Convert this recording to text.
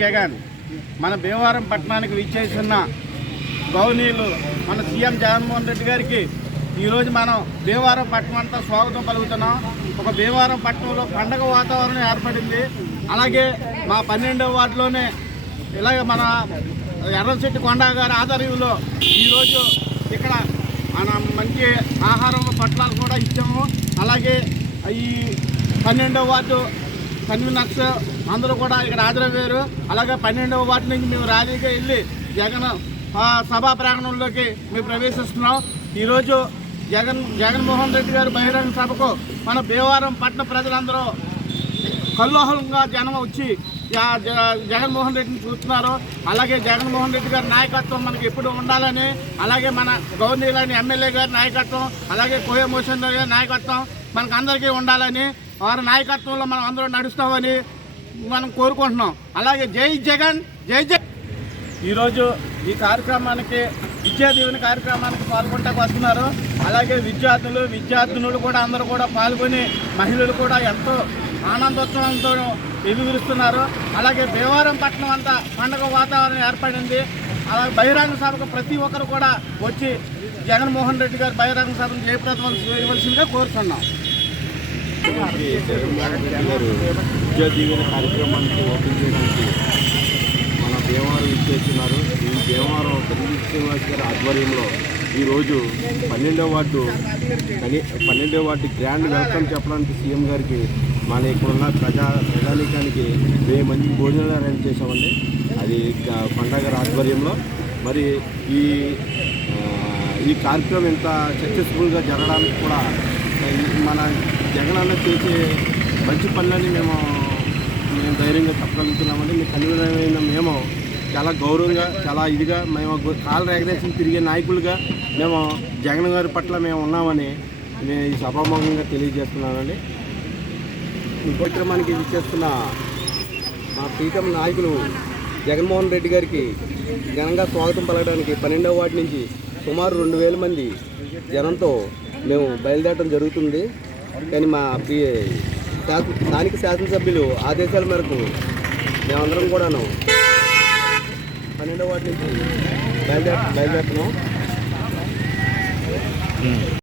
జగన్ మన భీమవరం పట్టణానికి విచ్చేసిన గౌనీయులు మన సీఎం జగన్మోహన్ రెడ్డి గారికి ఈరోజు మనం భీమవరం పట్టణం అంతా స్వాగతం పలుకుతున్నాం. ఒక భీమవరం పట్టణంలో పండగ వాతావరణం ఏర్పడింది. అలాగే మా పన్నెండవ వార్డులోనే ఇలాగ మన ఎర్రశెట్టి కొండ గారి ఆధ్వర్యంలో ఈరోజు ఇక్కడ మన మంచి ఆహారం పట్లాలు కూడా ఇచ్చాము. అలాగే ఈ పన్నెండవ వార్డు కన్వీనర్స్ అందరూ కూడా ఇక్కడ హాజరయ్యారు. అలాగే పన్నెండవ వార్డు నుంచి మేము ర్యాలీగా వెళ్ళి జగన్ సభా ప్రాంగణంలోకి మేము ప్రవేశిస్తున్నాం. ఈరోజు జగన్ జగన్మోహన్ రెడ్డి గారు బహిరంగ సభకు మన భీమవరం పట్టణ ప్రజలందరూ కల్లోహలంగా జనం వచ్చి జగన్మోహన్ రెడ్డిని చూస్తున్నారు. అలాగే జగన్మోహన్ రెడ్డి గారి నాయకత్వం మనకి ఎప్పుడు ఉండాలని అలాగే మన గవర్నర్ ఎమ్మెల్యే గారి నాయకత్వం అలాగే కోయ మోషన్ గారి నాయకత్వం మనకు అందరికీ ఉండాలని వారి నాయకత్వంలో మనం అందరూ నడుస్తామని మనం కోరుకుంటున్నాం. అలాగే జై జగన్ జై జగన్. ఈరోజు ఈ కార్యక్రమానికి విద్యా దీవెన కార్యక్రమానికి పాల్గొంటాకు వస్తున్నారు. అలాగే విద్యార్థులు విద్యార్థినులు కూడా అందరూ కూడా పాల్గొని మహిళలు కూడా ఎంతో ఆనందోత్సవంతో ఎదుగురుస్తున్నారు. అలాగే భీమవరం పట్టణం అంతా పండగ వాతావరణం ఏర్పడింది. అలాగే బహిరంగ సభకు ప్రతి ఒక్కరు కూడా వచ్చి జగన్మోహన్ రెడ్డి గారు బహిరంగ సభను జయప్రదం చేయవలసిందిగా కోరుతున్నాం. గారు విద్యా దీవెన కార్యక్రమానికి ఓపెన్ చేయడానికి మన భీమవరం ఇచ్చేస్తున్నారు ఈ భీమవరం తెలుగు శ్రీనివాస్ గారి ఆధ్వర్యంలో ఈరోజు పన్నెండో వార్డు పన్నెండో వార్డు గ్రాండ్ వెల్కమ్ చెప్పడానికి సీఎం గారికి మన ఇక్కడున్న ప్రజా ప్రజానీకానికి వెయ్యి మందికి భోజనాలు అరేంజ్ చేసామండి అది పండగ ఆధ్వర్యంలో మరి ఈ ఈ కార్యక్రమం ఇంత సక్సెస్ఫుల్గా జరగడానికి కూడా మన జగనన్న చేసే మంచి పనులని మేము మేము ధైర్యంగా చెప్పగలుగుతున్నామండి. మీ కన్వీనమైన మేము చాలా గౌరవంగా చాలా ఇదిగా మేము కాలు ఎగరేసి తిరిగే నాయకులుగా మేము జగన్ గారి పట్ల మేము ఉన్నామని నేను ఈ సభాముఖంగా తెలియజేస్తున్నానండి. ఈ కార్యక్రమానికి ఇచ్చేస్తున్న మా పీఠం నాయకులు జగన్మోహన్ రెడ్డి గారికి ఘనంగా స్వాగతం పలకడానికి పన్నెండవ వార్డు నుంచి సుమారు రెండు వేల మంది జనంతో మేము బయలుదేరడం జరుగుతుంది. కానీ మా స్థానిక శాసనసభ్యులు ఆదేశాల మేరకు మేమందరం కూడాను పన్నెండవ వాటి నుంచి బయలుదేర బయలుదేరుతున్నాం.